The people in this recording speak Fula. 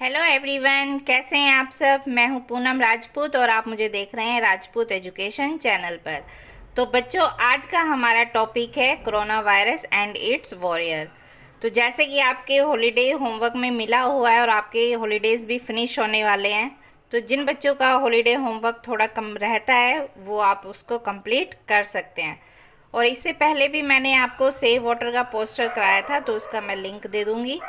Hello everyone, कैसे हैं आप सब। मैं हूं पूनम राजपूत और आप मुझे देख रहे हैं राजपूत एजुकेशन चैनल पर। तो बच्चों, आज का हमारा टॉपिक है corona virus and it's warrior. तो जैसे कि आपके हॉलीडे होमवर्क में मिला हुआ है और आपके हॉलीडेज़ भी फिनिश होने वाले हैं, तो जिन बच्चों का हॉलीडे होमवर्क थोड़ा कम रहता है वो आप उसको कंप्लीट कर सकते हैं। और इससे पहले भी मैंने आपको सेव वाटर का पोस्टर कराया था, तो उसका मैं लिंक दे दूँगी।